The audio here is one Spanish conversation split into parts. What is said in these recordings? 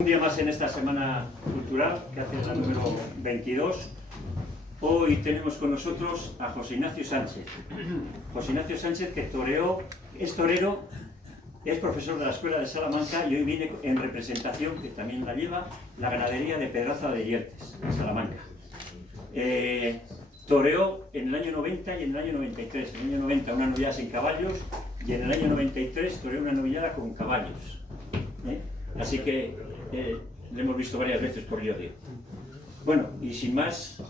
Un día más en esta semana cultural, que hace la número 22. Hoy tenemos con nosotros a José Ignacio Sánchez. José Ignacio Sánchez, que es torero, es profesor de la Escuela de Salamanca y hoy viene en representación, que también la lleva, la ganadería de Pedraza de Yertes, en Salamanca. Toreó en el año 90 y en el año 93. En el año 90 una novillada sin caballos y en el año 93 toreó una novillada con caballos. Así que le hemos visto varias veces por Llodio. Bueno, y sin más,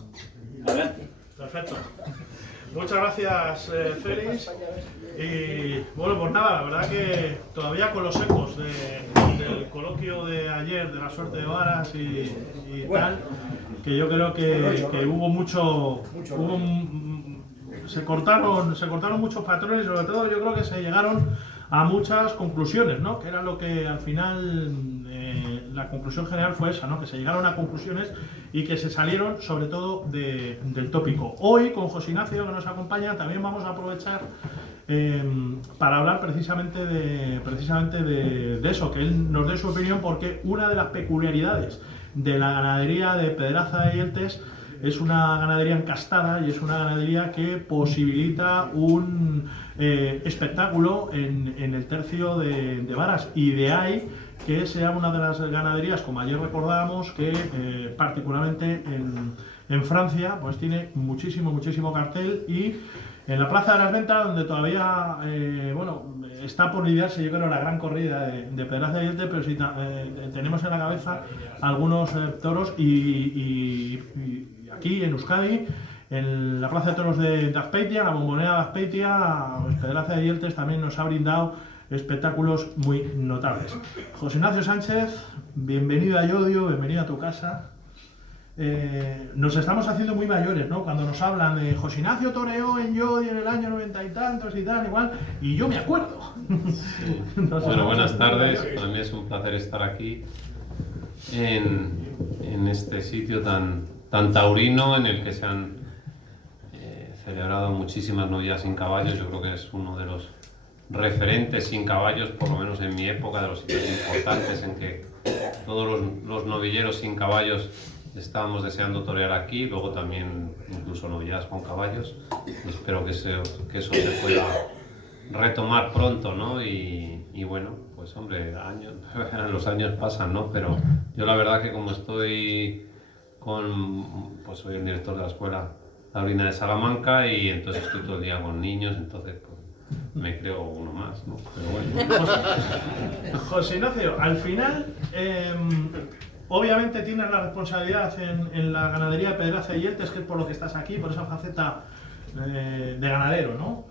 adelante. Perfecto. Muchas gracias, Félix. Y bueno, pues nada, la verdad que todavía con los ecos del coloquio de ayer, de la suerte de varas y tal, que yo creo que hubo mucho. Se cortaron muchos patrones y sobre todo yo creo que se llegaron a muchas conclusiones, ¿no? Que era lo que al final la conclusión general fue esa, ¿no? Que se llegaron a conclusiones y que se salieron sobre todo del tópico. Hoy con José Ignacio, que nos acompaña, también vamos a aprovechar para hablar precisamente de eso, que él nos dé su opinión, porque una de las peculiaridades de la ganadería de Pedraza de Yertes es una ganadería encastada y es una ganadería que posibilita un espectáculo en el tercio de varas, y de ahí que sea una de las ganaderías, como ayer recordábamos, que particularmente en Francia pues tiene muchísimo cartel, y en la Plaza de las Ventas, donde todavía está por lidiarse, yo creo, la gran corrida de Pedraza de Yertes, pero si tenemos en la cabeza algunos toros y aquí en Euskadi, en la Plaza de Toros de Azpeitia, la Bombonera de Azpeitia, pues Pedraza de Yertes también nos ha brindado espectáculos muy notables. José Ignacio Sánchez, bienvenido a Llodio, bienvenido a tu casa. Nos estamos haciendo muy mayores, ¿no? Cuando nos hablan de José Ignacio toreó en Llodio en el año 90 y tantos y tal, igual, y yo me acuerdo. Sí. Bueno, buenas tardes, para mí es un placer estar aquí en este sitio tan taurino, en el que se han celebrado muchísimas novilladas sin caballos. Yo creo que es uno de los referentes sin caballos, por lo menos en mi época, de los sitios importantes en que todos los novilleros sin caballos estábamos deseando torear aquí. Luego también incluso novilladas con caballos. Espero que eso se pueda retomar pronto, ¿no? Y bueno, pues hombre, los años pasan, ¿no? Pero yo la verdad que como estoy pues soy el director de la Escuela Taurina de Salamanca, y entonces estoy todo el día con niños, entonces pues me creo uno más, ¿no? Pero bueno. José Ignacio, al final, obviamente tienes la responsabilidad en la ganadería de Pedraza de Yertes, que es por lo que estás aquí, por esa faceta de ganadero, ¿no?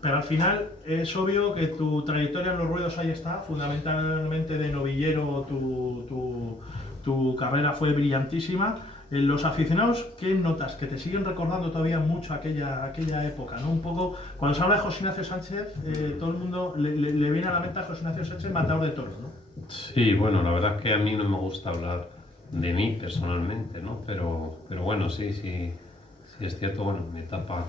Pero al final es obvio que tu trayectoria en los ruedos ahí está, fundamentalmente de novillero. Tu carrera fue brillantísima. Los aficionados, ¿qué notas? Que te siguen recordando todavía mucho aquella época, ¿no? Un poco, cuando se habla de José Ignacio Sánchez, todo el mundo le viene a la mente a José Ignacio Sánchez matador de toros, ¿no? Sí, bueno, la verdad es que a mí no me gusta hablar de mí personalmente, ¿no? Pero bueno, sí es cierto. Bueno, mi etapa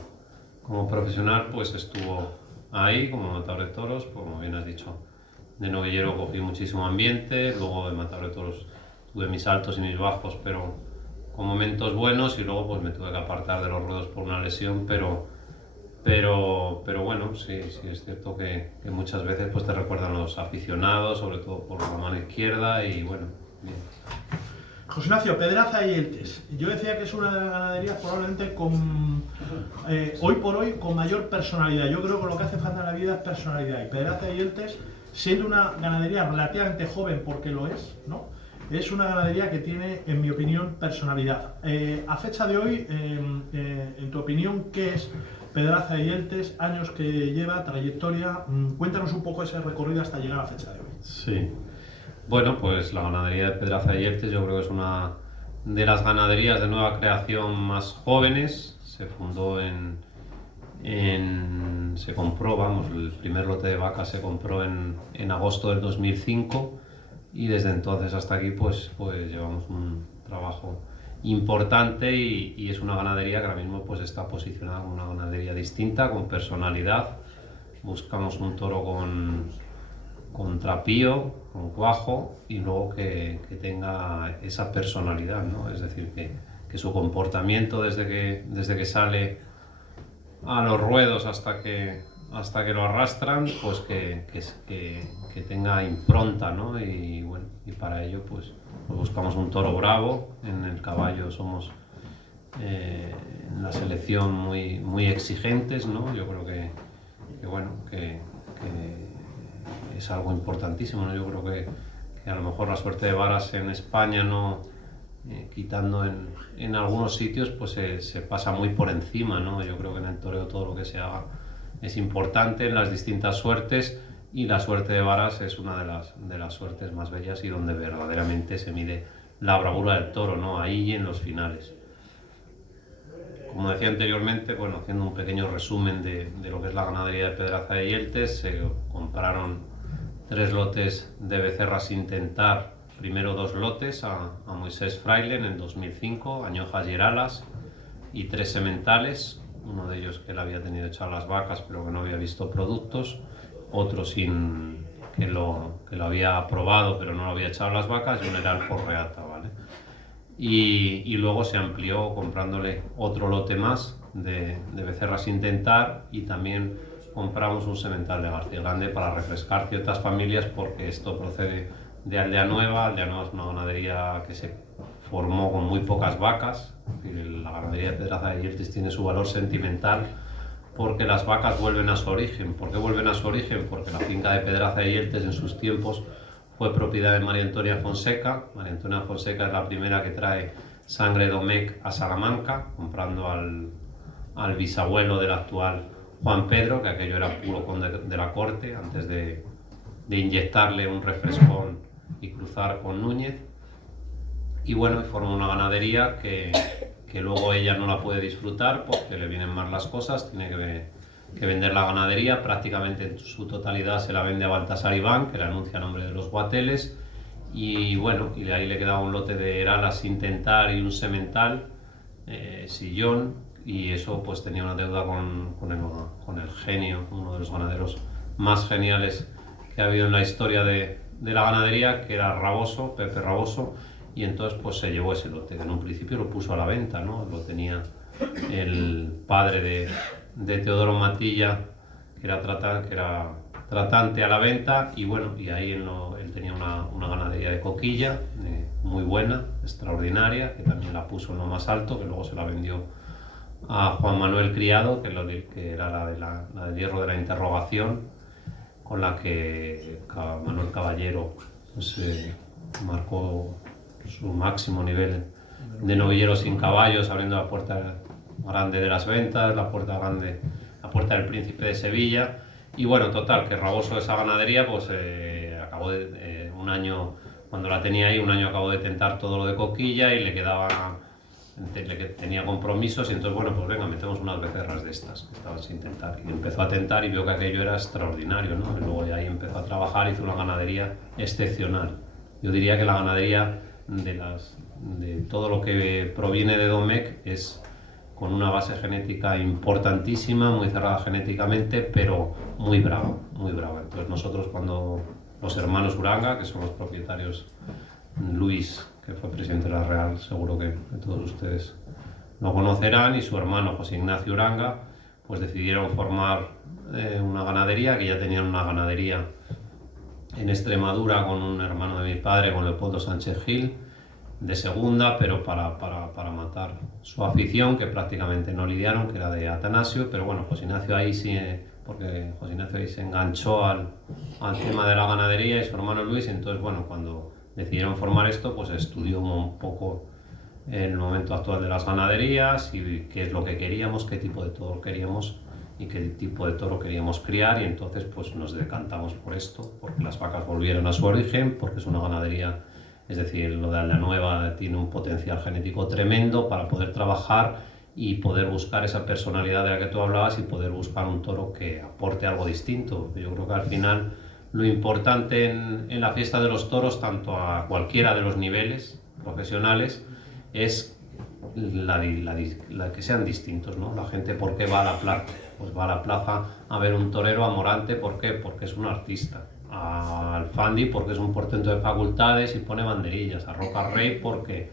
como profesional pues estuvo ahí como matador de toros, como bien has dicho. De novillero cogí muchísimo ambiente, luego de matador de toros tuve mis altos y mis bajos, pero con momentos buenos, y luego pues me tuve que apartar de los ruedos por una lesión, pero bueno, sí es cierto que muchas veces pues te recuerdan los aficionados, sobre todo por la mano izquierda, y bueno, bien. José Ignacio, Pedraza de Yertes, yo decía que es una de las ganaderías probablemente hoy por hoy con mayor personalidad. Yo creo que lo que hace falta en la vida es personalidad, y Pedraza de Yertes, siendo una ganadería relativamente joven, porque lo es, ¿no? Es una ganadería que tiene, en mi opinión, personalidad. A fecha de hoy, en tu opinión, ¿qué es Pedraza de Yertes? Años que lleva, trayectoria. Cuéntanos un poco ese recorrido hasta llegar a la fecha de hoy. Sí. Bueno, pues la ganadería de Pedraza de Yertes yo creo que es una de las ganaderías de nueva creación más jóvenes. Se fundó se compró, vamos, el primer lote de vacas se compró en agosto del 2005. Y desde entonces hasta aquí pues llevamos un trabajo importante, y es una ganadería que ahora mismo pues está posicionada como una ganadería distinta, con personalidad. Buscamos un toro con trapío, con cuajo y luego que tenga esa personalidad, ¿no? Es decir, que su comportamiento desde que sale a los ruedos hasta que lo arrastran, pues que tenga impronta, ¿no? Y bueno, y para ello pues buscamos un toro bravo. En el caballo somos en la selección muy exigentes, ¿no? Yo creo que es algo importantísimo, ¿no? Yo creo que a lo mejor la suerte de Varas en España, no quitando en algunos sitios, pues se pasa muy por encima, ¿no? Yo creo que en el toreo todo lo que se haga es importante en las distintas suertes, y la suerte de Varas es una de las suertes más bellas y donde verdaderamente se mide la bravura del toro, ¿no? Ahí y en los finales. Como decía anteriormente, bueno, haciendo un pequeño resumen de lo que es la ganadería de Pedraza de Yeltes, se compraron 3 lotes de becerras sin tentar, primero 2 lotes a Moisés Fraile en el 2005, añojas y heralas, y 3 sementales, uno de ellos que él había tenido echar las vacas pero que no había visto productos, otro que lo había probado pero no lo había echado las vacas, y un heral por reata, ¿vale? Y luego se amplió comprándole otro lote más de becerras sin tentar, y también compramos un semental de García Grande para refrescar ciertas familias, porque esto procede de Aldea Nueva. Aldea Nueva es una ganadería que se formó con muy pocas vacas. La ganadería de Pedraza de Yeltes tiene su valor sentimental porque las vacas vuelven a su origen. ¿Por qué vuelven a su origen? Porque la finca de Pedraza de Yeltes en sus tiempos fue propiedad de María Antonia Fonseca. María Antonia Fonseca es la primera que trae sangre Domecq a Salamanca, comprando al bisabuelo del actual Juan Pedro, que aquello era puro conde de la corte, antes de inyectarle un refrescón y cruzar con Núñez. Y bueno, formó una ganadería que luego ella no la puede disfrutar porque le vienen mal las cosas, tiene que vender la ganadería, prácticamente en su totalidad se la vende a Baltasar Iván, que la anuncia a nombre de los Guateles, y bueno, y de ahí le quedaba un lote de heralas sin tentar y un semental, sillón, y eso pues tenía una deuda con el genio, uno de los ganaderos más geniales que ha habido en la historia de la ganadería, que era Raboso, Pepe Raboso, y entonces pues se llevó ese lote, que en un principio lo puso a la venta, ¿no? Lo tenía el padre de Teodoro Matilla, que era tratante a la venta, y bueno, y ahí él tenía una ganadería de coquilla muy buena, extraordinaria, que también la puso en lo más alto, que luego se la vendió a Juan Manuel Criado, que era la del hierro de la interrogación, con la que Manuel Caballero pues, marcó su máximo nivel de novillero sin caballos, abriendo la puerta grande de las ventas, la puerta del Príncipe de Sevilla. Y bueno, total, que Raboso de esa ganadería pues acabó de un año, cuando la tenía ahí, un año acabó de tentar todo lo de coquilla y tenía compromisos, y entonces bueno, pues venga, metemos unas becerras de estas que estaban sin tentar, y empezó a tentar y vio que aquello era extraordinario, ¿no? Y luego ya ahí empezó a trabajar, hizo una ganadería excepcional. Yo diría que la ganadería de todo lo que proviene de Domecq es con una base genética importantísima, muy cerrada genéticamente, pero muy brava, muy brava. Entonces nosotros, cuando los hermanos Uranga, que son los propietarios, Luis, que fue presidente de la Real, seguro que todos ustedes lo conocerán, y su hermano José Ignacio Uranga, pues decidieron formar una ganadería, que ya tenían una ganadería en Extremadura con un hermano de mi padre, con Leopoldo Sánchez Gil, de segunda, pero para matar su afición, que prácticamente no lidiaron, que era de Atanasio. Pero bueno, José Ignacio ahí sí, porque José Ignacio ahí se enganchó al tema de la ganadería, y su hermano Luis. Entonces bueno, cuando decidieron formar esto, pues estudió un poco el momento actual de las ganaderías y qué es lo que queríamos, qué tipo de toro queríamos y qué tipo de toro queríamos criar, y entonces pues nos decantamos por esto, porque las vacas volvieron a su origen, porque es una ganadería, es decir, lo de Aldea Nueva tiene un potencial genético tremendo para poder trabajar y poder buscar esa personalidad de la que tú hablabas, y poder buscar un toro que aporte algo distinto. Yo creo que al final lo importante en la fiesta de los toros, tanto a cualquiera de los niveles profesionales, es la que sean distintos, ¿no? La gente, ¿por qué va a la plaza? Pues va a la plaza a ver un torero a Morante. ¿Por qué? Porque es un artista. al Fandi porque es un portento de facultades y pone banderillas, a Roca Rey porque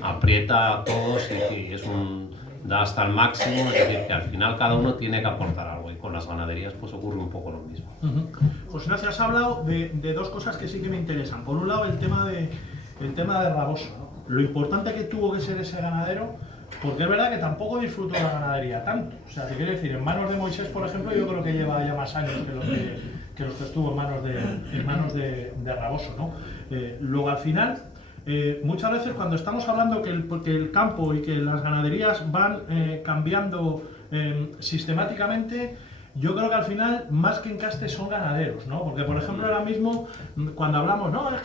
aprieta a todos y da hasta el máximo, es decir, que al final cada uno tiene que aportar algo y con las ganaderías pues ocurre un poco lo mismo. José Ignacio, has hablado de dos cosas que sí que me interesan. Por un lado, el tema de Raboso, ¿no? Lo importante que tuvo que ser ese ganadero, porque es verdad que tampoco disfrutó la ganadería tanto. O sea, te quiero decir, en manos de Moisés, por ejemplo, yo creo que lleva ya más años que los que estuvo en manos de Raboso, ¿no? Luego, al final, muchas veces cuando estamos hablando que el campo y que las ganaderías van cambiando sistemáticamente, yo creo que al final, más que encastes, son ganaderos, ¿no? Porque, por ejemplo, ahora mismo, cuando hablamos, no, es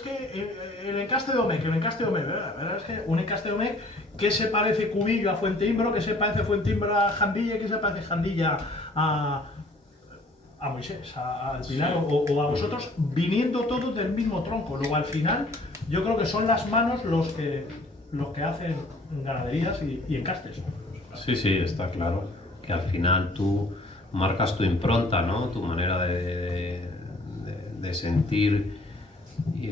que el encaste de Omec, ¿verdad? Es que un encaste de Omec, ¿qué se parece Cubillo a Fuenteimbro? ¿Qué se parece Fuenteimbro a Jandilla? ¿Qué se parece Jandilla a Moisés, al Pilar o a vosotros, viniendo todos del mismo tronco? Luego, al final, yo creo que son las manos los que hacen ganaderías y encastes. Sí, está claro que al final tú marcas tu impronta, ¿no? Tu manera de sentir y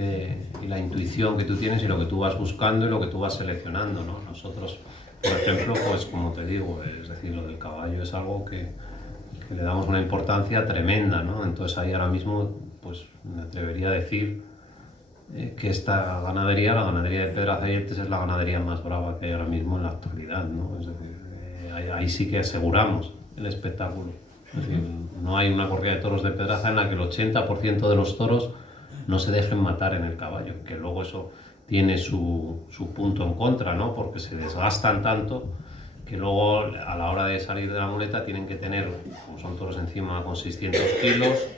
la intuición que tú tienes y lo que tú vas buscando y lo que tú vas seleccionando, ¿no? Nosotros, por ejemplo, pues como te digo, es decir, lo del caballo es algo que le damos una importancia tremenda, ¿no? Entonces ahí ahora mismo pues me atrevería a decir que esta ganadería, la ganadería de Pedraza y Yeltes, es la ganadería más brava que hay ahora mismo en la actualidad, ¿no? Es decir, ahí sí que aseguramos el espectáculo. Es decir, no hay una corrida de toros de Pedraza en la que el 80% de los toros no se dejen matar en el caballo, que luego eso tiene su punto en contra, ¿no? Porque se desgastan tanto que luego a la hora de salir de la muleta tienen que tener, como son toros encima con 600 kilos,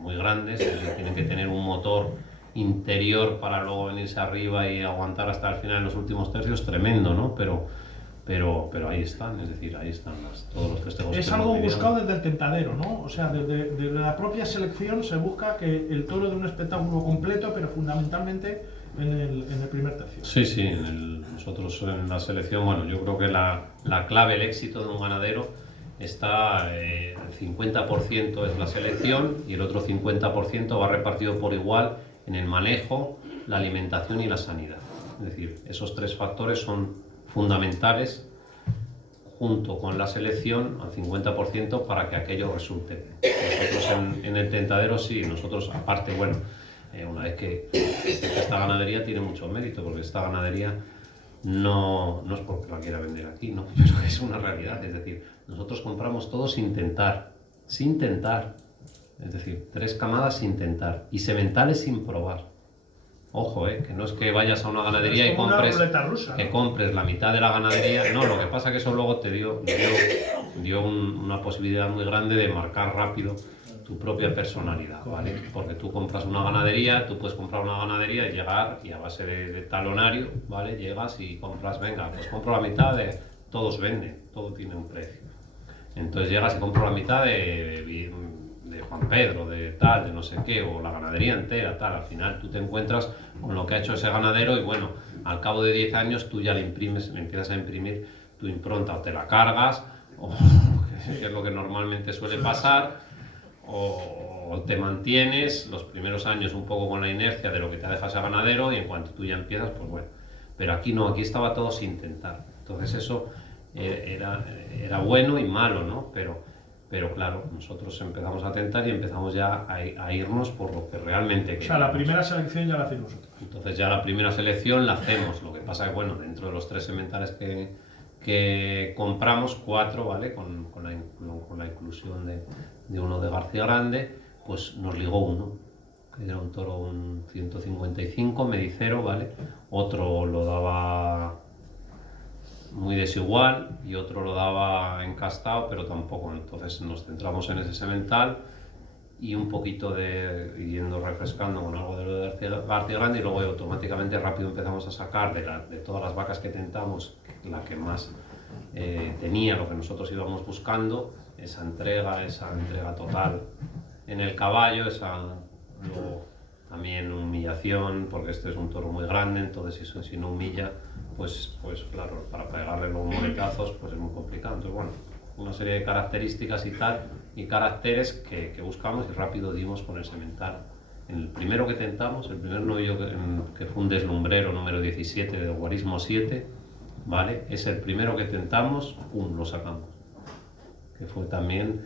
muy grandes, tienen que tener un motor interior para luego venirse arriba y aguantar hasta el final en los últimos tercios, tremendo, ¿no? Pero ahí están, es decir, ahí están todos los testigos. Es algo buscado desde el tentadero, ¿no? O sea, desde la propia selección se busca que el toro dé un espectáculo completo, pero fundamentalmente en el primer tercio. Sí, nosotros en la selección, bueno, yo creo que la clave, el éxito de un ganadero está, el 50% es la selección y el otro 50% va repartido por igual en el manejo, la alimentación y la sanidad. Es decir, esos tres factores son fundamentales junto con la selección al 50% para que aquello resulte. Nosotros en el tentadero sí, nosotros aparte, bueno, una vez que esta ganadería tiene mucho mérito, porque esta ganadería no es porque la quiera vender aquí, ¿no? Pero es una realidad, es decir, nosotros compramos todo sin tentar, es decir, 3 camadas sin tentar y sementales sin probar. Ojo, que no es que vayas a una ganadería y compres, rusa, ¿no? que compres la mitad de la ganadería, no, lo que pasa es que eso luego te dio una posibilidad muy grande de marcar rápido tu propia personalidad, ¿vale? Porque tú compras una ganadería, tú puedes comprar una ganadería y llegar y a base de talonario, ¿vale? Llegas y compras, venga, pues compro la mitad todos venden, todo tiene un precio. Entonces llegas y compro la mitad de Juan Pedro, de tal, de no sé qué, o la ganadería entera, tal. Al final tú te encuentras con lo que ha hecho ese ganadero y bueno, al cabo de 10 años tú ya le empiezas a imprimir tu impronta, o te la cargas, o que es lo que normalmente suele pasar, o te mantienes los primeros años un poco con la inercia de lo que te deja ese ganadero y en cuanto tú ya empiezas, pues bueno. Pero aquí no, aquí estaba todo sin tentar. Entonces eso era bueno y malo, ¿no? Pero claro, nosotros empezamos a tentar y empezamos ya a irnos por lo que realmente queremos. O sea, la primera selección ya la hacemos nosotros. Entonces ya la primera selección la hacemos. Lo que pasa es que, bueno, dentro de los 3 sementales que compramos, 4, ¿vale? Con la inclusión de uno de García Grande, pues nos ligó uno, que era un toro, un 155, medicero, ¿vale? Otro lo daba muy desigual y otro lo daba encastado, pero tampoco. Entonces nos centramos en ese semental y un poquito yendo refrescando con algo de lo de García Grande y luego automáticamente rápido empezamos a sacar de todas las vacas que tentamos la que más tenía lo que nosotros íbamos buscando, esa entrega total en el caballo, luego también humillación, porque este es un toro muy grande, entonces si no humilla, pues claro, para pegarle los moletazos pues es muy complicado. Entonces bueno, una serie de características y tal y caracteres que buscamos y rápido dimos con el semental. En el primero que tentamos, el primer novillo que fue un deslumbrero número 17 del guarismo 7, ¿vale? Es el primero que tentamos, ¡pum!, lo sacamos. Que fue también,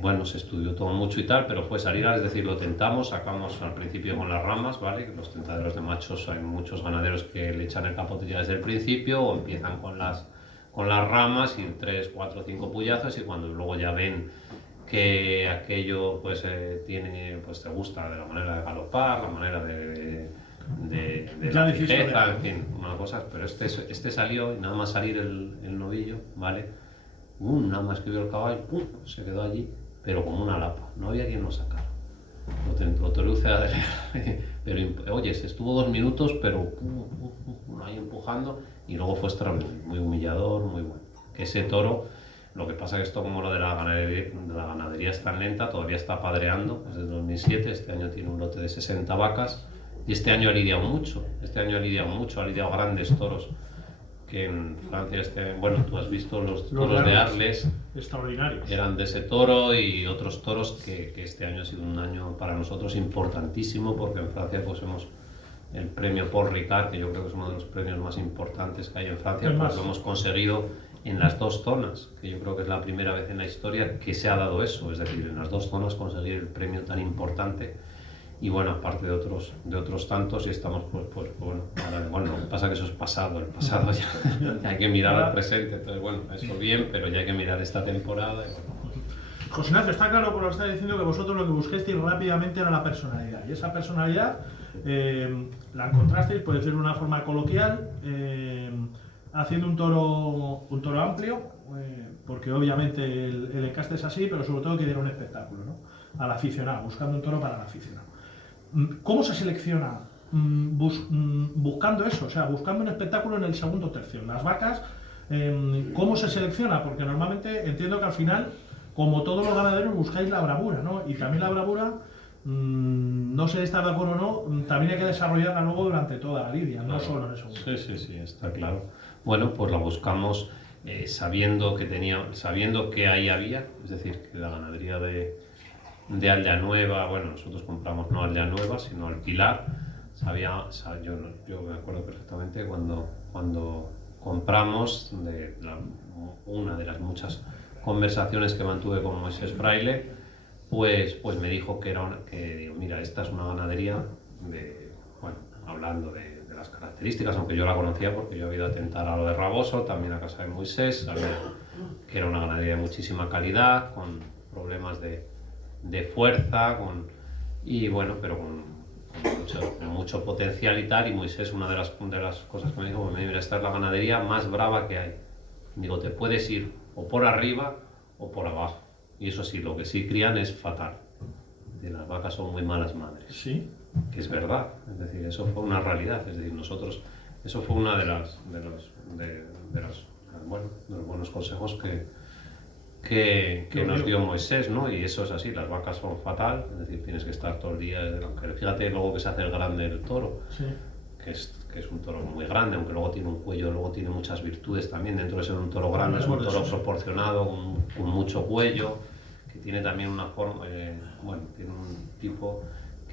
bueno, se estudió todo mucho y tal, pero fue salir, es decir, lo tentamos, sacamos al principio con las ramas, ¿vale? Los tentaderos de machos, hay muchos ganaderos que le echan el capote ya desde el principio o empiezan con las ramas y 3, 4, 5 puyazos, y cuando luego ya ven que aquello pues tiene, pues te gusta de la manera de galopar, la manera de la fijeza, en fin, una cosa, pero este salió y nada más salir el novillo, ¿vale? Nada más que vio el caballo, ¡pum!, se quedó allí, pero como una lapa, no había quien lo sacara. Lo traduce a pero oye, se estuvo 2 minutos, pero ahí empujando, y luego fue extraordinario, muy humillador, muy bueno. Ese toro, lo que pasa es que esto, como lo de la ganadería es tan lenta, todavía está padreando, desde 2007, este año tiene un lote de 60 vacas, y este año ha lidiado mucho, ha lidiado grandes toros, que en Francia, bueno, tú has visto los toros de Arles, extraordinarios, eran de ese toro, y otros toros que este año ha sido un año para nosotros importantísimo, porque en Francia pues hemos el premio Paul Ricard, que yo creo que es uno de los premios más importantes que hay en Francia, pues lo hemos conseguido en las 2 zonas, que yo creo que es la primera vez en la historia que se ha dado eso, es decir, en las 2 zonas conseguir el premio tan importante. Y bueno, aparte de otros tantos, y estamos pues bueno, lo que pasa es que eso es pasado, el pasado ya hay que mirar al presente, entonces bueno, eso bien, pero ya hay que mirar esta temporada. Y bueno. José Ignacio, está claro por lo que está diciendo que vosotros lo que buscasteis rápidamente era la personalidad, y esa personalidad la encontrasteis, por decirlo de una forma coloquial, haciendo un toro amplio, porque obviamente el encaste es así, pero sobre todo que diera un espectáculo, ¿no?, al aficionado, buscando un toro para el aficionado. ¿Cómo se selecciona? Buscando eso, o sea, buscando un espectáculo en el segundo tercio. Las vacas, ¿cómo se selecciona? Porque normalmente entiendo que al final, como todos los ganaderos, buscáis la bravura, ¿no? Y también la bravura, no sé si está de acuerdo o no, también hay que desarrollarla luego durante toda la lidia, no solo en eso. Sí, está claro. Bueno, pues la buscamos sabiendo que ahí había, es decir, que la ganadería de Aldeanueva, bueno, nosotros compramos no Aldeanueva, sino al Pilar. Yo me acuerdo perfectamente cuando compramos, una de las muchas conversaciones que mantuve con Moisés Fraile, pues me dijo que mira, esta es una ganadería hablando de las características, aunque yo la conocía porque yo había ido a tentar a lo de Raboso, también a casa de Moisés, sabía que era una ganadería de muchísima calidad, con problemas de fuerza, y bueno, pero con mucho potencial y tal. Y Moisés, una de las cosas que me dijo, mira, esta es la ganadería más brava que hay. Digo, te puedes ir o por arriba o por abajo, y eso sí, lo que sí crían es fatal. Las vacas son muy malas madres. Sí. Que es verdad, es decir, eso fue una realidad, es decir, nosotros, eso fue una de los buenos consejos que nos dio Moisés, ¿no? Y eso es así, las vacas son fatal, es decir, tienes que estar todo el día, aunque fíjate luego que se hace el grande el toro, sí, que es un toro muy grande, aunque luego tiene un cuello, luego tiene muchas virtudes también, dentro de ser un toro grande, es un toro proporcionado, con mucho cuello, que tiene también una forma, tiene un tipo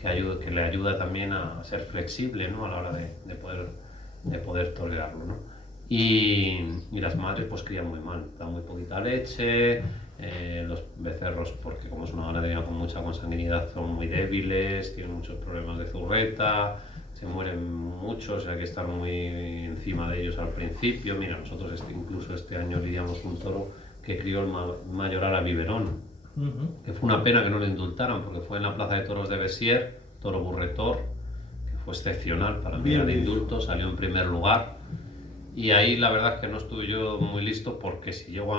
que le ayuda también a ser flexible, ¿no?, a la hora de poder tolerarlo, ¿no? Y las madres pues crían muy mal, dan muy poquita leche, los becerros, porque como es una ganadería con mucha consanguinidad, son muy débiles, tienen muchos problemas de zurreta, se mueren muchos, hay que estar muy encima de ellos al principio. Mira, nosotros incluso este año lidiamos un toro que crió el mayoral a biberón, que fue una pena que no lo indultaran, porque fue en la plaza de toros de Bessières, toro burretor, que fue excepcional para mí, de indulto, salió en primer lugar. Y ahí la verdad es que no estuve yo muy listo, porque si llego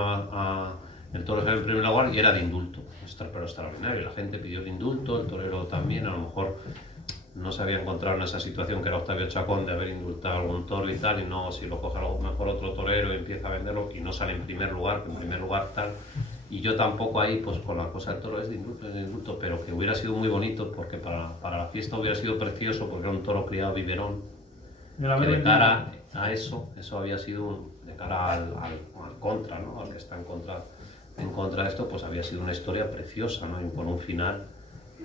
el toro salió en primer lugar y era de indulto, pero extraordinario, la gente pidió el indulto, el torero también, a lo mejor no se había encontrado en esa situación que era Octavio Chacón de haber indultado algún toro y tal, y no, si lo coge a lo mejor otro torero y empieza a venderlo y no sale en primer lugar, que en primer lugar tal. Y yo tampoco ahí, pues con la cosa del toro es de indulto, pero que hubiera sido muy bonito, porque para la fiesta hubiera sido precioso, porque era un toro criado biberón, que de cara a eso había sido de cara al contra, ¿no?, al que está en contra en contra de esto, pues había sido una historia preciosa, ¿no? Y por un final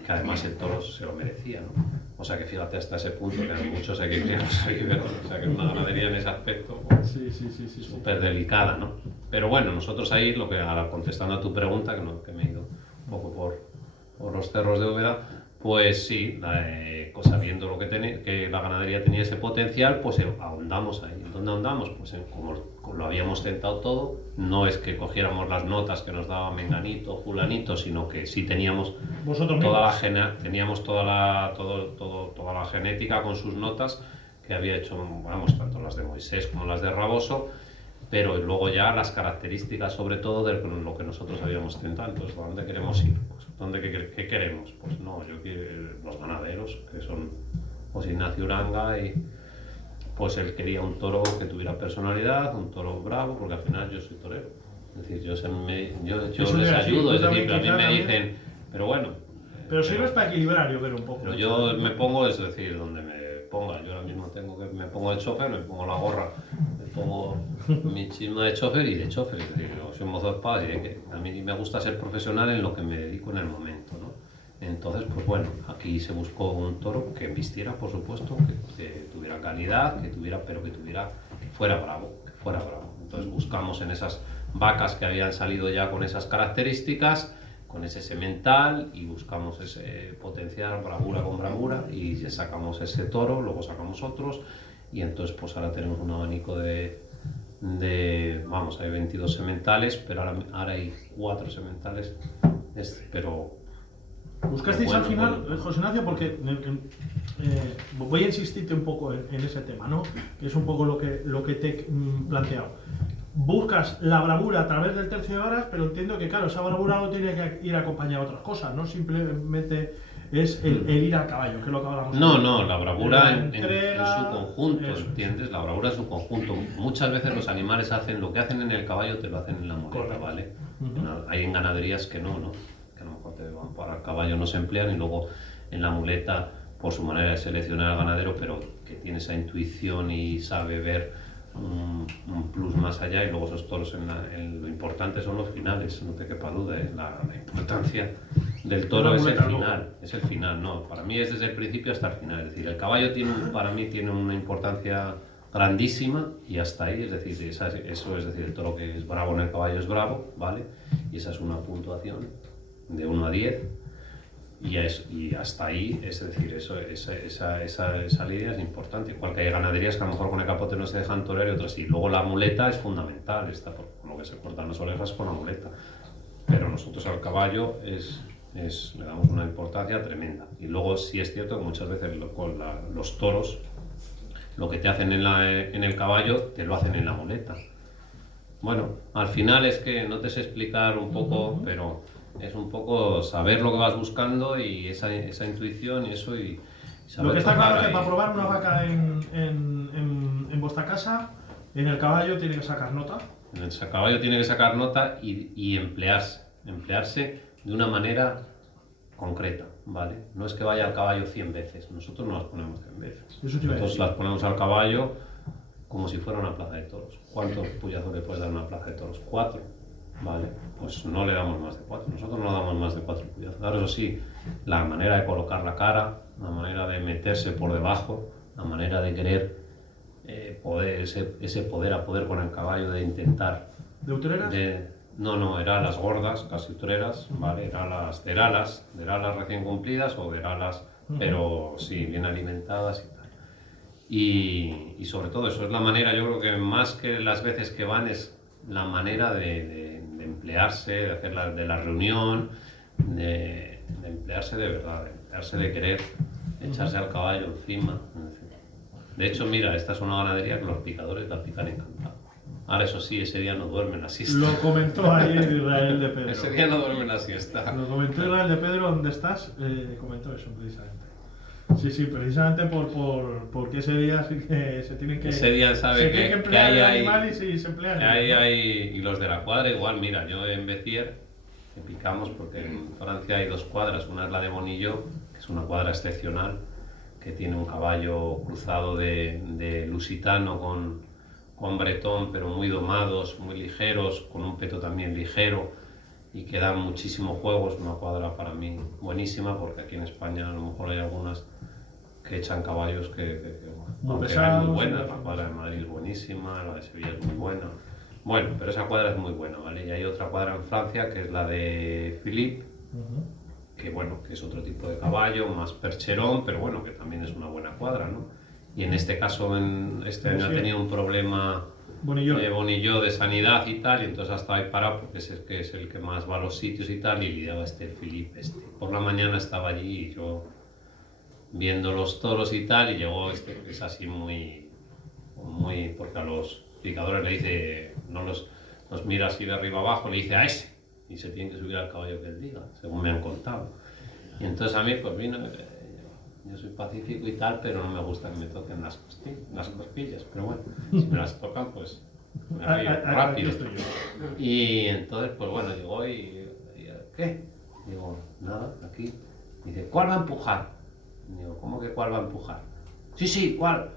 que además el toro se lo merecía, ¿no? O sea que fíjate hasta ese punto que hay muchos equilibrios ahí, ¿verdad? O sea que una ganadería en ese aspecto pues, súper delicada, ¿no? Pero bueno, nosotros ahí, ahora contestando a tu pregunta, que me he ido un poco por los cerros de Úbeda, pues sí, sabiendo que la ganadería tenía ese potencial, pues ahondamos ahí. ¿En dónde ahondamos? Pues como lo habíamos tentado todo, no es que cogiéramos las notas que nos daba Menganito, Fulanito, sino que sí teníamos toda la genética con sus notas que había hecho, vamos, tanto las de Moisés como las de Raboso, pero luego ya las características sobre todo de lo que nosotros habíamos tentado. Entonces, ¿a dónde queremos ir? Pues, ¿qué queremos? Pues no, yo quiero los ganaderos, que son José Ignacio Uranga, y pues él quería un toro que tuviera personalidad, un toro bravo, porque al final yo soy torero. Es decir, yo les ayudo, es decir, a mí me dicen, pero bueno... Pero sirves para equilibrar, yo creo, un poco. Pero yo me pongo, es decir, donde me ponga. Yo ahora mismo me pongo de chofer, me pongo la gorra, me pongo mi chisma de chofer y de chofer. Es decir, yo soy mozo de espada y que a mí me gusta ser profesional en lo que me dedico en el momento, ¿no? Entonces, pues bueno, aquí se buscó un toro que vistiera, por supuesto, que tuviera calidad, pero que fuera bravo, Entonces buscamos en esas vacas que habían salido ya con esas características, con ese semental, y buscamos ese potenciar bravura con bravura, y ya sacamos ese toro, luego sacamos otros, y entonces pues ahora tenemos un abanico vamos, hay 22 sementales, pero ahora hay 4 sementales, pero... Buscasteis al final, José Ignacio, porque voy a insistirte un poco en ese tema, ¿no? Que es un poco lo que te he planteado. Buscas la bravura a través del tercio de horas, pero entiendo que, claro, esa bravura no tiene que ir acompañada de otras cosas, no simplemente es el ir a caballo, que es lo que hablamos. No, la bravura en su conjunto, ¿entiendes? La bravura en su conjunto. Muchas veces los animales hacen lo que hacen en el caballo, te lo hacen en la muleta, ¿vale? Hay en ganaderías que no, que a lo mejor te van para el caballo, no se emplean, y luego en la muleta, por su manera de seleccionar al ganadero, pero que tiene esa intuición y sabe ver un plus más allá, y luego esos toros, lo importante son los finales, no te quepa duda, la importancia del toro es el final, no, para mí es desde el principio hasta el final. Es decir, el caballo para mí tiene una importancia grandísima, y hasta ahí, es decir, el toro que es bravo en el caballo es bravo, ¿vale? Y esa es una puntuación de 1 a 10, y hasta ahí, es decir, esa línea es importante. Igual que hay ganaderías que a lo mejor con el capote no se dejan torear y otras sí. Luego la muleta es fundamental, por lo que se cortan las orejas con la muleta, pero nosotros al caballo le damos una importancia tremenda. Y luego sí es cierto que muchas veces los toros, lo que te hacen en el caballo, te lo hacen en la muleta. Bueno, al final es que no te sé explicar un poco, pero es un poco saber lo que vas buscando y esa intuición y eso, y saber. Lo que está claro es que para probar una vaca en vuestra casa, en el caballo tiene que sacar nota. En el caballo tiene que sacar nota y emplearse de una manera concreta, ¿vale? No es que vaya al caballo 100 veces, nosotros no las ponemos 100 veces. Nosotros las ponemos al caballo como si fuera una plaza de toros. ¿Cuántos puyazos le puedes dar a una plaza de toros? 4, ¿vale? Pues no le damos más de 4, nosotros no damos más de 4 puyazos. Claro, eso sí, la manera de colocar la cara, la manera de meterse por debajo, la manera de querer ese poder a poder con el caballo, de intentar... ¿De utreras? No, eran las gordas, casi utreras, ¿vale? Eran las recién cumplidas o veralas, pero sí, bien alimentadas y tal. Y sobre todo eso es la manera, yo creo que más que las veces que van, es la manera de emplearse, de hacer de la reunión, de emplearse de verdad, de emplearse de querer echarse al caballo encima. De hecho, mira, esta es una ganadería que los picadores la pican encantados. Ahora, eso sí, ese día no duermen la siesta. Lo comentó ayer Israel de Pedro. Ese día no duermen la siesta. Lo comentó Israel de Pedro, ¿dónde estás? Comentó eso precisamente. Sí, precisamente porque ese día sí que se tienen que... Ese día sabe que emplear hay el animal y se emplean. Y los de la cuadra igual, mira, yo en Béziers, que picamos, porque en Francia hay 2 cuadras, una es la de Bonillo, que es una cuadra excepcional, que tiene un caballo cruzado de lusitano con bretón, pero muy domados, muy ligeros, con un peto también ligero, y que da muchísimo juego. Es una cuadra para mí buenísima, porque aquí en España a lo mejor hay algunas que echan caballos aunque pesados, es muy buena. La cuadra de Madrid es buenísima, la de Sevilla es muy buena. Bueno, pero esa cuadra es muy buena, ¿vale? Y hay otra cuadra en Francia que es la de Philippe, que bueno, que es otro tipo de caballo, más percherón, pero bueno, que también es una buena cuadra, ¿no? Y en este caso, este año ha tenido un problema Bonilló de sanidad y tal, y entonces ha estado ahí parado porque es el que más va a los sitios y tal, y lidiaba Philippe. Por la mañana estaba allí y yo viendo los toros y tal, y llegó que es así muy, porque a los picadores le dice, no los mira así de arriba abajo, le dice a ese, y se tienen que subir al caballo que él diga, según me han contado. Y entonces a mí pues vino, yo soy pacífico y tal, pero no me gusta que me toquen las costillas, pero bueno, si me las tocan pues me río rápido. Y entonces pues bueno, llegó y ¿qué? Digo, nada, aquí. Dice, ¿cuál va a empujar? Digo, ¿cómo que cuál va a empujar? Sí, ¿cuál?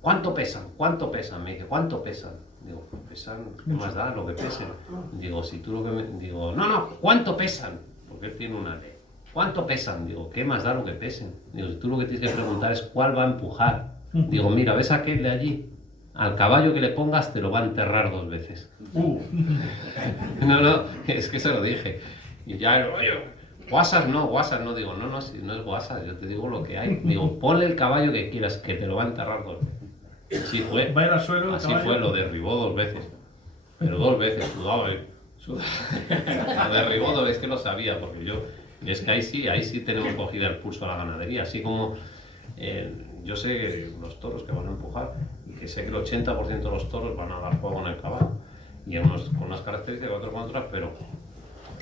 ¿Cuánto pesan? ¿Cuánto pesan? Me dice, ¿cuánto pesan? Digo, pesan, ¿qué más da lo que pesen? Digo, si tú lo que digo, no, ¿cuánto pesan? Porque él tiene una ley. ¿Cuánto pesan? Digo, ¿qué más da lo que pesen? Digo, si tú lo que tienes que preguntar es ¿cuál va a empujar? Digo, mira, ¿ves aquel de allí? Al caballo que le pongas te lo va a enterrar 2 veces. No, es que se lo dije. Y ya, oye, guasas no, digo, no, si no es guasas, yo te digo lo que hay. Digo, ponle el caballo que quieras, que te lo va a enterrar 2 veces. Así fue. Va a ir al suelo, así fue, lo derribó 2 veces. Pero 2 veces, sudaba. Lo derribó 2 veces, es que lo sabía, porque es que ahí sí tenemos cogida el pulso a la ganadería. Así como yo sé los toros que van a empujar, y que sé que el 80% de los toros van a dar juego en el caballo. Y unos con unas características, otros con otras, pero...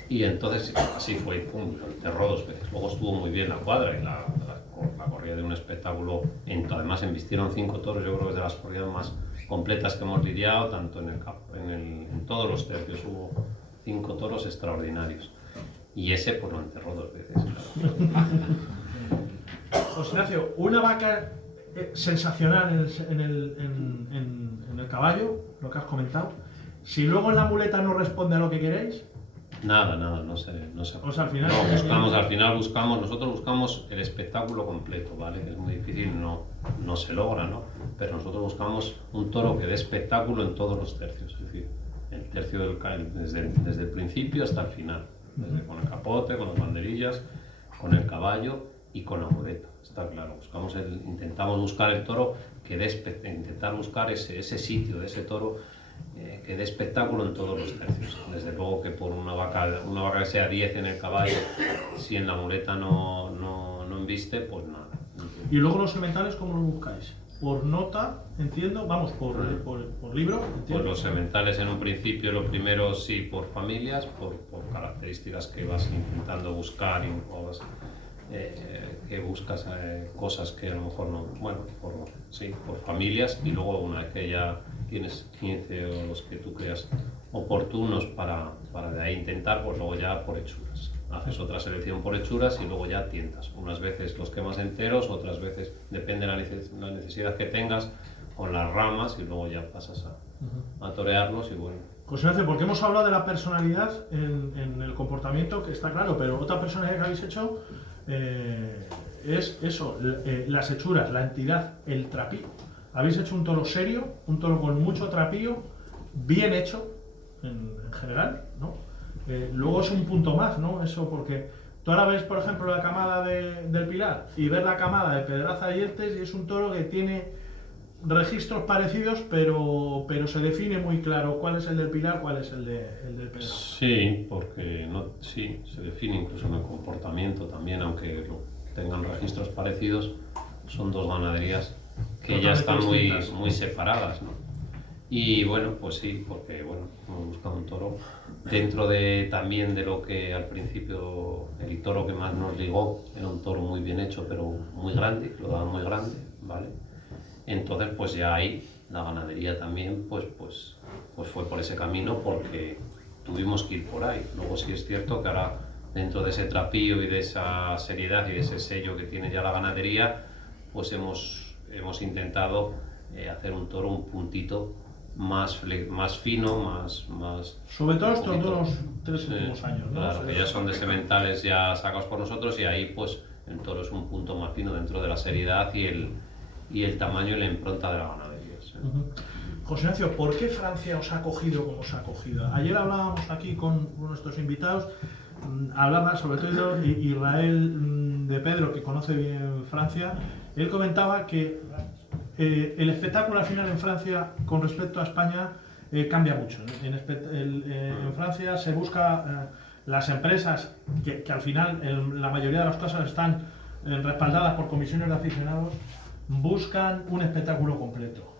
Y entonces así fue, pum, lo enterró 2 veces. Luego estuvo muy bien la cuadra y la corrida de un espectáculo. Además embistieron 5 toros, yo creo que es de las corridas más completas que hemos lidiado, tanto en todos los tercios hubo 5 toros extraordinarios. Y ese pues lo enterró 2 veces. Claro. José Ignacio, una vaca sensacional en el caballo, lo que has comentado. Si luego en la muleta no responde a lo que queréis... Nada, no sé. O sea, al final... Nosotros buscamos el espectáculo completo, ¿vale? Es muy difícil, no se logra, ¿no? Pero nosotros buscamos un toro que dé espectáculo en todos los tercios, es decir, el tercio desde el principio hasta el final, con el capote, con las banderillas, con el caballo y con la muleta, está claro. Intentamos buscar el toro intentar buscar ese sitio de ese toro que dé espectáculo en todos los tercios. Desde luego que por una vaca que sea 10 en el caballo, si en la muleta no embiste, pues nada. ¿Y luego los sementales cómo los buscáis? ¿Por nota, entiendo? Vamos, por libro, entiendo. Pues los sementales en un principio, lo primero sí, por familias, por características que vas intentando buscar y que buscas cosas que a lo mejor no, bueno, por familias, y luego una vez que ya tienes 15 o los que tú creas oportunos para de ahí intentar, pues luego ya por hechuras. Haces otra selección por hechuras y luego ya tientas. Unas veces los quemas enteros, otras veces, depende de la necesidad que tengas, con las ramas, y luego ya pasas a torearlos y bueno. José Ignacio, porque hemos hablado de la personalidad en el comportamiento, que está claro, pero otra personalidad que habéis hecho es eso, las hechuras, la entidad, el trapío. Habéis hecho un toro serio, un toro con mucho trapío, bien hecho en general, ¿no? Luego es un punto más, ¿no? Eso porque tú ahora ves, por ejemplo, la camada del Pilar y ves la camada de Pedraza y Yertes, y es un toro que tiene registros parecidos, pero se define muy claro cuál es el del Pilar, cuál es el del Pedraza. Sí, porque se define incluso en el comportamiento también, aunque tengan registros parecidos, son 2 ganaderías que ya están muy separadas, ¿no? Y bueno, pues sí, porque bueno, hemos buscado un toro dentro también de lo que al principio el toro que más nos ligó era un toro muy bien hecho, pero muy grande, lo daban muy grande, ¿vale? Entonces pues ya ahí la ganadería también pues fue por ese camino, porque tuvimos que ir por ahí. Luego sí es cierto que ahora, dentro de ese trapío y de esa seriedad y de ese sello que tiene ya la ganadería, pues hemos intentado hacer un toro un puntito más fino, más Sobre todo estos un poquito. dos, tres Sí, últimos años, ¿no? claro, que ya son de sementales ya sacados por nosotros y ahí pues el toro es un punto más fino dentro de la seriedad y el tamaño y la impronta de la ganadería. Sí. José Ignacio, ¿por qué Francia os ha acogido como os ha acogido? Ayer hablábamos aquí con nuestros invitados, hablaba sobre todo Israel de Pedro, que conoce bien Francia. Él comentaba que el espectáculo al final en Francia con respecto a España cambia mucho. En Francia se busca las empresas que al final en la mayoría de los casos están respaldadas por comisiones de aficionados, buscan un espectáculo completo.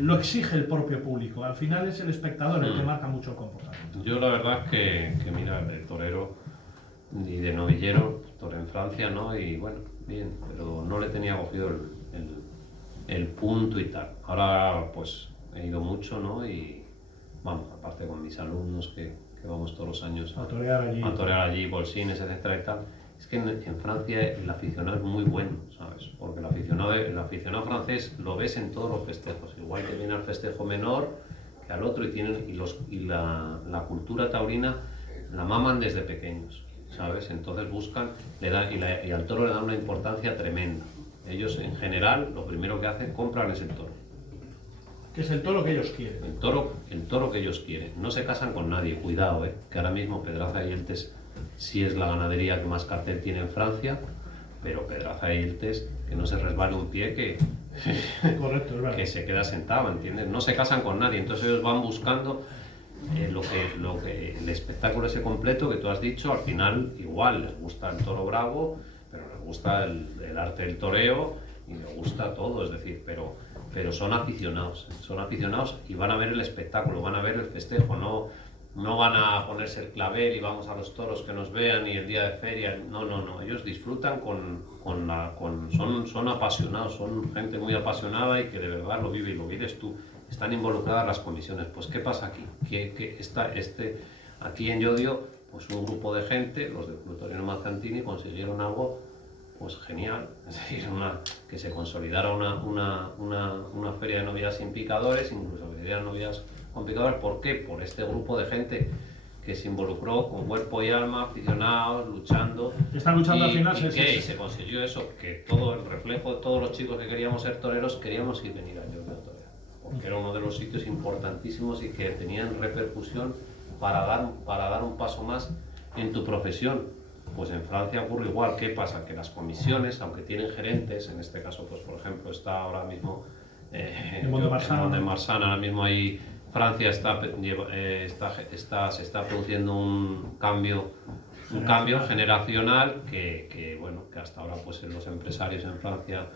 Lo exige el propio público. Al final es el espectador el que marca mucho el comportamiento. Yo la verdad es que mira, el torero y de novillero, torero en Francia, ¿no? Y bueno, bien, pero no le tenía cogido el punto y tal. Ahora pues he ido mucho, ¿no? Y vamos, aparte con mis alumnos que vamos todos los años A torear allí, bolsines, etcétera y tal. Es que en Francia el aficionado es muy bueno, ¿sabes? Porque el aficionado francés lo ves en todos los festejos, igual que viene al festejo menor que al otro y la cultura taurina la maman desde pequeños, ¿sabes? Entonces buscan, y al toro le dan una importancia tremenda. Ellos en general lo primero que hacen, compran es el toro. Que es el toro que ellos quieren. El toro que ellos quieren. No se casan con nadie, cuidado, que ahora mismo Pedraza y Eltes sí es la ganadería que más cartel tiene en Francia, pero Pedraza y Eltes, que no se resbale un pie, Correcto, es verdad. que se queda sentado, ¿entiendes? No se casan con nadie, entonces ellos van buscando el espectáculo ese completo que tú has dicho. Al final igual les gusta el toro bravo, pero les gusta el arte del toreo y les gusta todo, es decir, pero son aficionados y van a ver el espectáculo, van a ver el festejo, no van a ponerse el clavel y vamos a los toros que nos vean y el día de feria, no, ellos disfrutan son apasionados, son gente muy apasionada y que de verdad lo vive y lo vives tú. Están involucradas las comisiones. Pues ¿qué pasa aquí? Aquí en Llodio, pues un grupo de gente, los de Plutonio Mazzantini, consiguieron algo pues genial, es decir, que se consolidara una feria de novias sin picadores, incluso que dieran novias con picadores. ¿Por qué? Por este grupo de gente que se involucró con cuerpo y alma, aficionados, luchando. Están luchando al final. Y se consiguió eso, que todo el reflejo de todos los chicos que queríamos ser toreros, queríamos ir venir a Llodio a torear, porque era uno de los sitios importantísimos y que tenían repercusión para dar un paso más en tu profesión. Pues en Francia ocurre igual. ¿Qué pasa? Que las comisiones, aunque tienen gerentes, en este caso, pues por ejemplo, está ahora mismo en Mont-de-Marsan, ahora mismo ahí Francia se está produciendo un cambio generacional que hasta ahora pues en los empresarios en Francia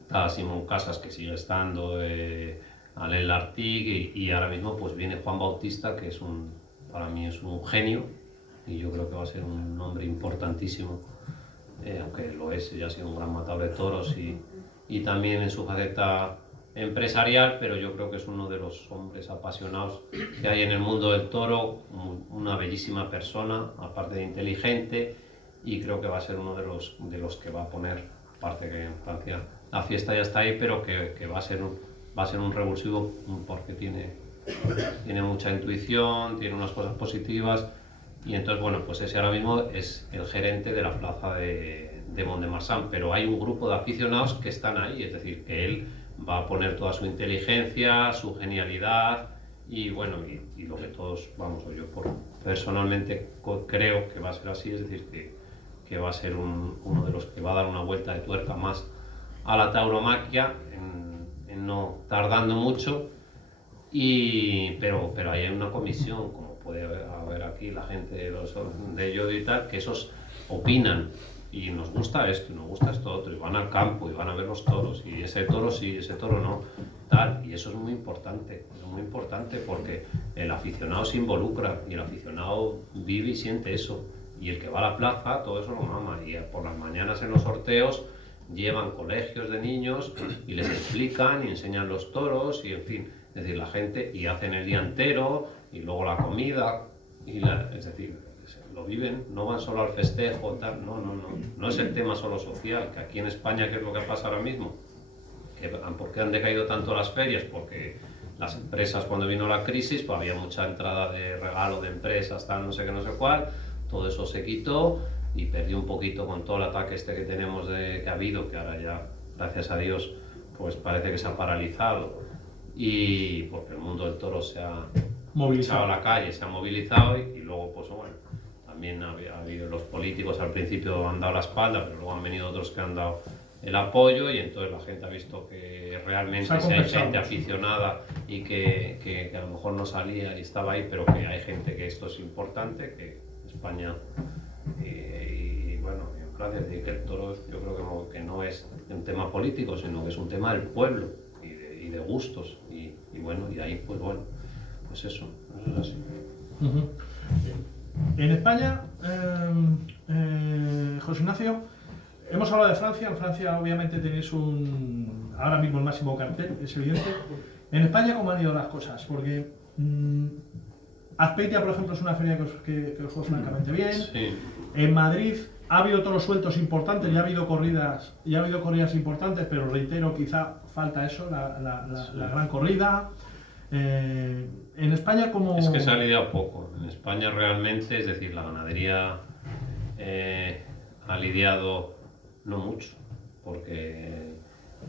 está Simón Casas, que sigue estando, Alain Lartigue, y ahora mismo pues viene Juan Bautista, que para mí es un genio. Y yo creo que va a ser un hombre importantísimo, aunque lo es, ya ha sido un gran matador de toros y también en su faceta empresarial, pero yo creo que es uno de los hombres apasionados que hay en el mundo del toro, una bellísima persona, aparte de inteligente, y creo que va a ser uno de los que va a poner, aparte que en Francia la fiesta ya está ahí, pero que va a ser un revulsivo porque tiene mucha intuición, tiene unas cosas positivas. Y entonces, bueno, pues ese ahora mismo es el gerente de la plaza de Mont-de-Marsan, pero hay un grupo de aficionados que están ahí, es decir, que él va a poner toda su inteligencia, su genialidad y bueno, y lo que todos, vamos, yo personalmente creo que va a ser así, es decir, que va a ser uno de los que va a dar una vuelta de tuerca más a la tauromaquia, en no tardando mucho, pero ahí hay una comisión, como puede haber aquí la gente de Llodio y tal, que esos opinan y nos gusta esto y nos gusta esto otro, y van al campo y van a ver los toros, y ese toro sí, ese toro no, tal, y eso es muy importante porque el aficionado se involucra y el aficionado vive y siente eso, y el que va a la plaza todo eso lo mama, y por las mañanas en los sorteos llevan colegios de niños y les explican y enseñan los toros y en fin, es decir, la gente, y hacen el día entero y luego la comida, es decir, lo viven, no van solo al festejo, tal, no es el tema solo social, que aquí en España, ¿qué es lo que pasa ahora mismo? ¿Por qué han decaído tanto las ferias? Porque las empresas, cuando vino la crisis, pues había mucha entrada de regalo de empresas, tal, no sé qué, no sé cuál, todo eso se quitó y perdió un poquito con todo el ataque este que tenemos que ha habido, que ahora ya, gracias a Dios, pues parece que se ha paralizado, y porque el mundo del toro se ha echado a la calle, se ha movilizado, y luego, pues bueno, también ha habido los políticos al principio han dado la espalda, pero luego han venido otros que han dado el apoyo, y entonces la gente ha visto que realmente si hay gente aficionada y que a lo mejor no salía y estaba ahí, pero que hay gente que esto es importante, que España y bueno, en Francia, es decir, que el toro yo creo que no es un tema político, sino que es un tema del pueblo y de gustos, y bueno, y ahí pues bueno, pues eso es así. En España, José Ignacio, hemos hablado de Francia. En Francia obviamente tenéis ahora mismo el máximo cartel, es evidente. En España, ¿cómo han ido las cosas? Porque Azpeitia, por ejemplo, es una feria que os fue francamente bien. Sí. En Madrid ha habido toros sueltos importantes, ya ha habido corridas importantes, pero reitero, quizá falta eso, la gran corrida. En España, ¿cómo...? Es que se ha lidiado poco. En España realmente, es decir, la ganadería ha lidiado no mucho, porque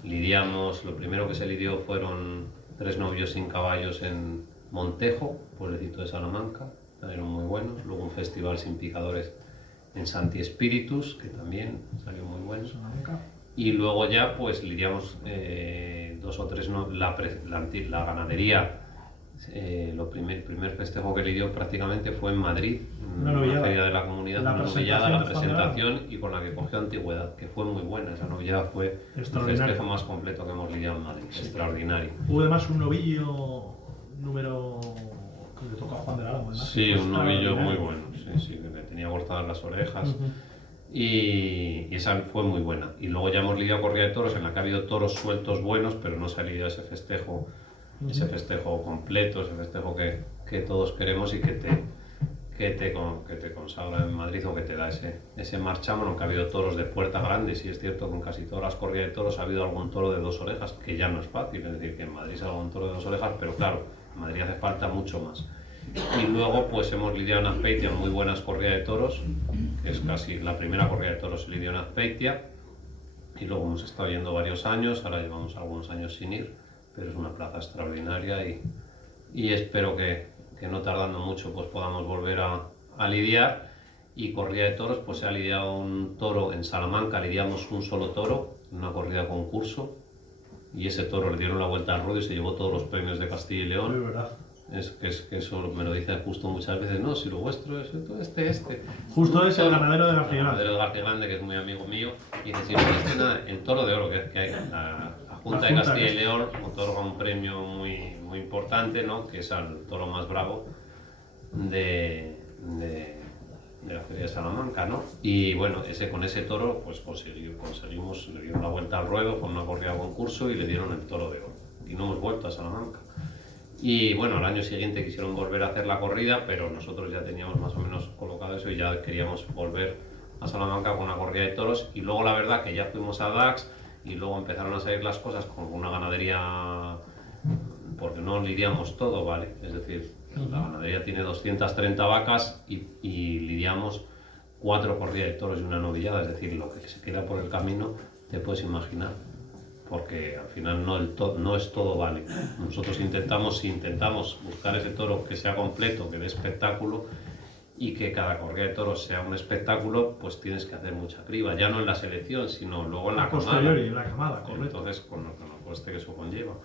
lo primero que se lidió fueron 3 novios sin caballos en Montejo, pueblecito de Salamanca, salieron muy buenos. Luego un festival sin picadores en Santi Espíritus, que también salió muy bueno. Y luego ya pues lidiamos 2 o 3, la ganadería. El primer festejo que lidió prácticamente fue en Madrid, en una feria de la comunidad, una novillada, la presentación, y con la que cogió antigüedad, que fue muy buena. Esa novillada fue el festejo más completo que hemos lidiado en Madrid, extraordinario. Hubo además un novillo número que le tocó a Juan de la Lama, ¿verdad? Sí, un novillo muy bueno, sí, que le tenía cortadas las orejas. Y esa fue muy buena. Y luego ya hemos lidiado corrida de toros en la que ha habido toros sueltos buenos, pero no se ha lidiado ese festejo completo, ese festejo que todos queremos y que te consagra en Madrid, o que te da ese marchamo, aunque ha habido toros de puerta grande. Sí es cierto que en casi todas las corridas de toros ha habido algún toro de 2 orejas, que ya no es fácil, es decir, que en Madrid salga un toro de 2 orejas, pero claro, en Madrid hace falta mucho más. Y luego pues hemos lidiado en Azpeitia muy buenas corridas de toros, que es casi la primera corrida de toros se lidió en Azpeitia, y luego hemos estado yendo varios años, ahora llevamos algunos años sin ir, pero es una plaza extraordinaria, y espero que no tardando mucho pues podamos volver a lidiar. Y corrida de toros, pues se ha lidiado un toro en Salamanca, lidiamos un solo toro, una corrida concurso, y ese toro le dieron la vuelta al ruedo y se llevó todos los premios de Castilla y León. Es verdad. Es que eso me lo dice justo muchas veces, no, si lo vuestro es este. Justo es el ganadero de García Grande. El ganadero de García Grande, que es muy amigo mío, y dice, si no viste nada, el toro de oro que hay, la Junta de Castilla y León otorga un premio muy, muy importante, ¿no?, que es al toro más bravo de la Feria de Salamanca, ¿no? Y bueno, con ese toro pues conseguimos, le dieron la vuelta al ruedo con una corrida a concurso y le dieron el toro de oro. Y no hemos vuelto a Salamanca. Y bueno, al año siguiente quisieron volver a hacer la corrida, pero nosotros ya teníamos más o menos colocado eso y ya queríamos volver a Salamanca con una corrida de toros. Y luego la verdad que ya fuimos a Dax y luego empezaron a salir las cosas con una ganadería, porque no lidiamos todo, ¿vale? Es decir, la ganadería tiene 230 vacas y lidiamos 4 corridas de toros y una novillada, es decir, lo que se queda por el camino te puedes imaginar, porque al final no es todo vale. Nosotros intentamos buscar ese toro que sea completo, que dé espectáculo, y que cada corrida de toros sea un espectáculo, pues tienes que hacer mucha criba, ya no en la selección, sino luego en la camada. En la camada, correcto. Entonces, con lo coste que eso conlleva.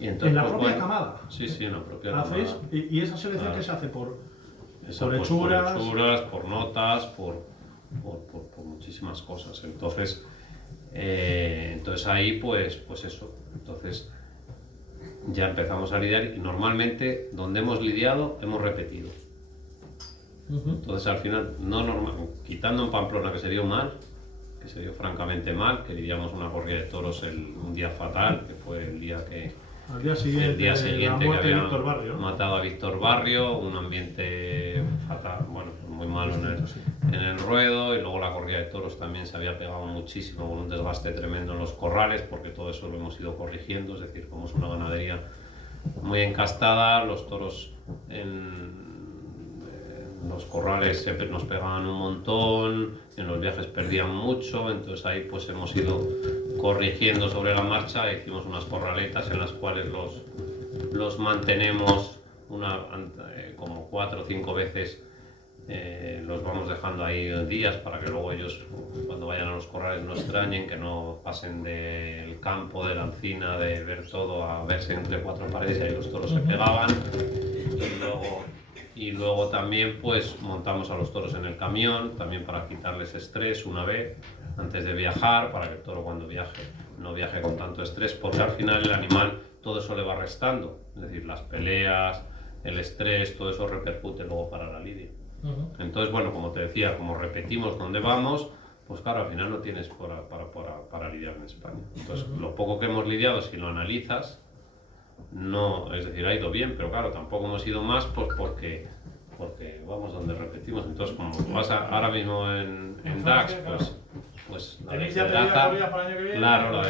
Y entonces, ¿en la pues, propia camada? Sí, en la propia ¿Hacéis? camada. ¿Y esa selección qué se hace? ¿Por hechuras? Por hechuras, por notas, por muchísimas cosas. Entonces ahí pues eso. Entonces ya empezamos a lidiar y normalmente donde hemos lidiado hemos repetido. Entonces al final, quitando en Pamplona que se dio mal, que se dio francamente mal, que lidiamos una corrida de toros un día fatal, que fue el día siguiente que había matado a Víctor Barrio, un ambiente fatal, bueno, muy malo en el ruedo, y luego la corrida de toros también se había pegado muchísimo, con un desgaste tremendo en los corrales, porque todo eso lo hemos ido corrigiendo, es decir, como es una ganadería muy encastada, los toros en los corrales siempre nos pegaban un montón, en los viajes perdían mucho, entonces ahí pues hemos ido corrigiendo sobre la marcha, hicimos unas corraletas en las cuales los mantenemos como 4 o 5 veces, los vamos dejando ahí días para que luego ellos cuando vayan a los corrales no extrañen, que no pasen del campo, de la encina, de ver todo a verse entre 4 paredes y ahí los toros se pegaban. Y luego también pues montamos a los toros en el camión, también para quitarles estrés una vez antes de viajar, para que el toro cuando viaje no viaje con tanto estrés, porque al final el animal todo eso le va restando, es decir, las peleas, el estrés, todo eso repercute luego para la lidia. Entonces, bueno, como te decía, como repetimos dónde vamos, pues claro, al final no tienes para lidiar en España. Entonces, lo poco que hemos lidiado, si lo analizas, no, es decir, ha ido bien, pero claro, tampoco hemos ido más pues porque vamos donde repetimos. Entonces, como vas ahora mismo en DAX, pues la de Pedraza, claro,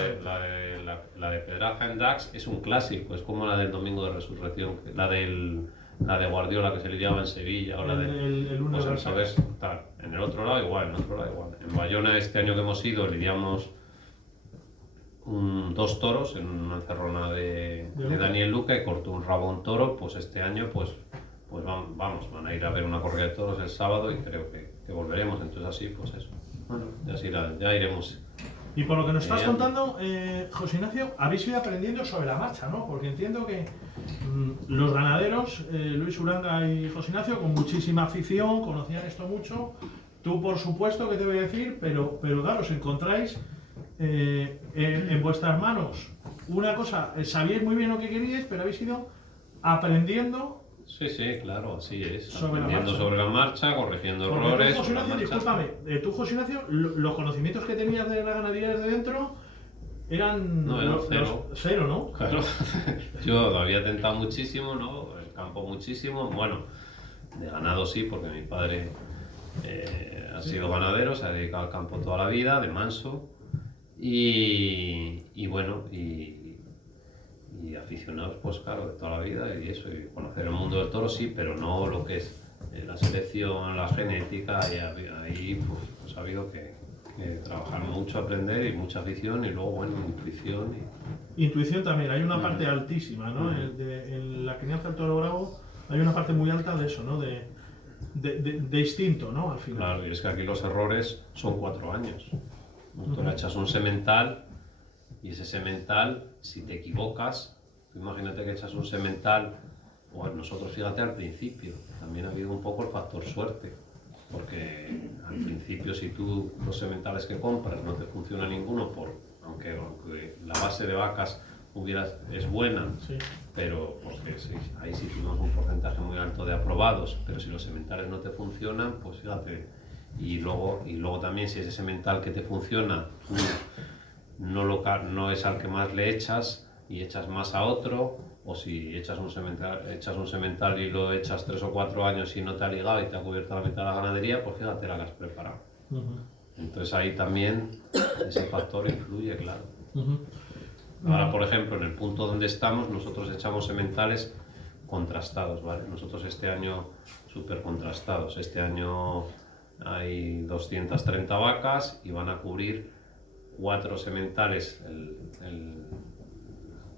la de Pedraza en DAX es un clásico, es como la del Domingo de Resurrección, la de Guardiola que se lidiaba en Sevilla, o la de pues entonces, tal. En el otro lado igual, en otro lado igual. En Bayona este año que hemos ido lidiamos 2 toros en una encerrona de Daniel Luca y cortó un rabo un toro. Pues este año pues van a ir a ver una corrida de toros el sábado y creo que volveremos, entonces así pues eso. Bueno, ya iremos. Y por lo que nos estás contando, José Ignacio, habéis ido aprendiendo sobre la marcha, ¿no? Porque entiendo que los ganaderos, Luis Uranga y José Ignacio, con muchísima afición, conocían esto mucho. Tú, por supuesto, que te voy a decir, pero claro, os encontráis en vuestras manos una cosa, sabíais muy bien lo que queríais, pero habéis ido aprendiendo. Sí, claro, así es. Aprendiendo sobre la marcha, corrigiendo porque errores. Tú, José Ignacio, discúlpame, tú, José Ignacio, los conocimientos que tenías de la ganadería desde dentro eran cero, ¿no? Claro. Yo lo había tentado muchísimo, ¿no? El campo muchísimo. Bueno, de ganado sí, porque mi padre ha sido ganadero, se ha dedicado al campo toda la vida, de manso. Y bueno, y aficionados, pues claro, de toda la vida y eso, y conocer el mundo del toro sí, pero no lo que es la selección, la genética, y ahí pues ha habido que trabajar mucho, aprender y mucha afición y luego, bueno, intuición. Intuición también, hay una parte altísima, ¿no? En la crianza del toro bravo hay una parte muy alta de eso, ¿no? De instinto, ¿no? Al final. Claro, y es que aquí los errores son 4 años. Tú le echas un semental y ese semental, si te equivocas, imagínate que echas un semental, bueno, nosotros fíjate al principio, también ha habido un poco el factor suerte, porque al principio si tú los sementales que compras no te funciona ninguno, aunque la base de vacas es buena, sí, pero porque sí, ahí sí tuvimos un porcentaje muy alto de aprobados, pero si los sementales no te funcionan, pues fíjate, y luego también si ese semental que te funciona no es al que más le echas y echas más a otro, o si echas un semental y lo echas 3 o 4 años y no te ha ligado y te ha cubierto la mitad de la ganadería, pues fíjate la que has preparado. Entonces ahí también ese factor influye, claro. Ahora, por ejemplo, en el punto donde estamos, nosotros echamos sementales contrastados, ¿vale? Nosotros este año súper contrastados. Este año hay 230 vacas y van a cubrir 4 sementales,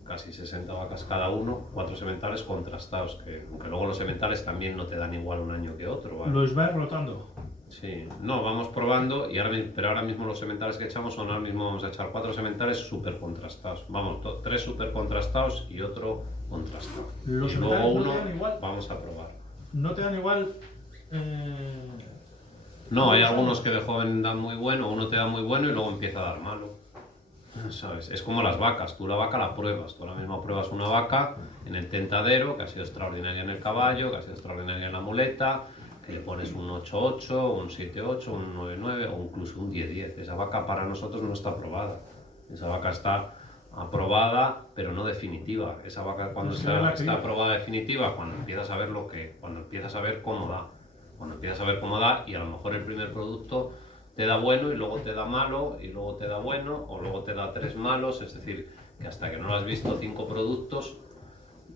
casi 60 vacas cada uno, 4 sementales contrastados, aunque luego los sementales también no te dan igual un año que otro, ¿vale? ¿Los vais rotando? Sí, no, vamos probando, pero ahora mismo los sementales que echamos ahora mismo vamos a echar 4 sementales súper contrastados. Vamos, 3 súper contrastados y otro contrastado. Los y luego uno igual, vamos a probar. ¿No te dan igual? No, hay algunos que de joven dan muy bueno, uno te da muy bueno y luego empieza a dar malo. ¿Sabes? Es como las vacas, tú la vaca la pruebas, tú ahora mismo pruebas una vaca en el tentadero, que ha sido extraordinaria en el caballo, que ha sido extraordinaria en la muleta, que le pones un 8-8, un 7-8, un 9-9 o incluso un 10-10. Esa vaca para nosotros no está aprobada. Esa vaca está aprobada, pero no definitiva. Esa vaca cuando está aprobada definitiva, cuando empiezas a ver cuando empiezas a ver cómo da. Cuando empiezas a ver cómo da y a lo mejor el primer producto te da bueno y luego te da malo y luego te da bueno o luego te da 3 malos, es decir, que hasta que no lo has visto 5 productos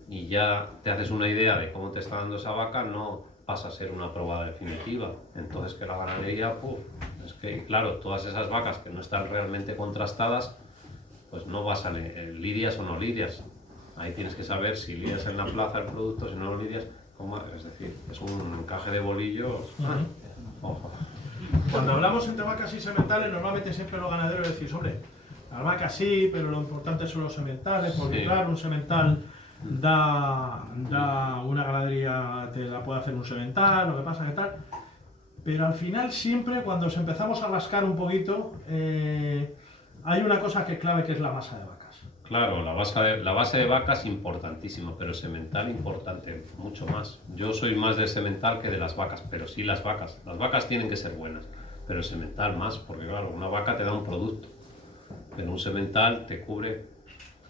y ya te haces una idea de cómo te está dando esa vaca, no pasa a ser una probada definitiva. Entonces que la ganadería, es que claro, todas esas vacas que no están realmente contrastadas, pues no basan en lidias o no lidias. Ahí tienes que saber si lidias en la plaza el producto, si no lo lidias, es decir, es un encaje de bolillos. Ojo. Cuando hablamos entre vacas y sementales, normalmente siempre los ganaderos decís, hombre, las vacas sí, pero lo importante son los sementales, porque Sí. claro, un semental da una ganadería, te la puede hacer un semental, lo que pasa que tal. Pero al final siempre, cuando os empezamos a rascar un poquito, hay una cosa que es clave, que es la masa de vacas. Claro, la base de vaca es importantísima, pero el semental importante, mucho más. Yo soy más del semental que de las vacas, pero sí las vacas. Las vacas tienen que ser buenas, pero el semental más, porque claro, una vaca te da un producto, pero un semental te cubre,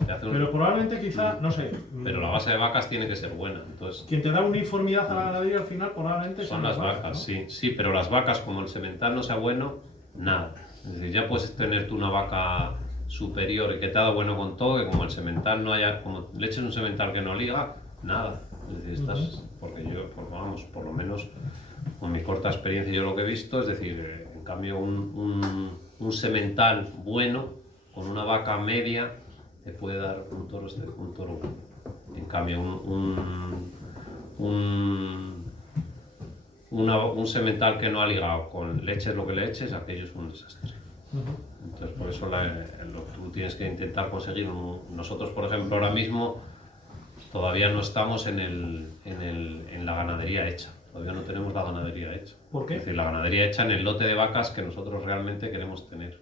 te hace un... Pero probablemente quizá, no sé, Pero la base de vacas tiene que ser buena, entonces quien te da uniformidad a la ganadería al final probablemente son las vacas, ¿no? sí, pero las vacas, como el semental no sea bueno, nada. Es decir, ya puedes tener tú una vaca superior y que te ha dado bueno con todo, que como el semental no haya, como le eches un semental que no liga, nada. Es decir, porque yo, vamos, por lo menos con mi corta experiencia yo lo que he visto, es decir, en cambio un semental bueno con una vaca media te puede dar un toro bueno. En cambio un semental que no ha ligado con leches lo que le eches, aquello es un desastre. Entonces por eso lo que tú tienes que intentar conseguir, nosotros por ejemplo ahora mismo todavía no estamos en la ganadería hecha, todavía no tenemos la ganadería hecha. ¿Por qué? Es decir, la ganadería hecha en el lote de vacas que nosotros realmente queremos tener.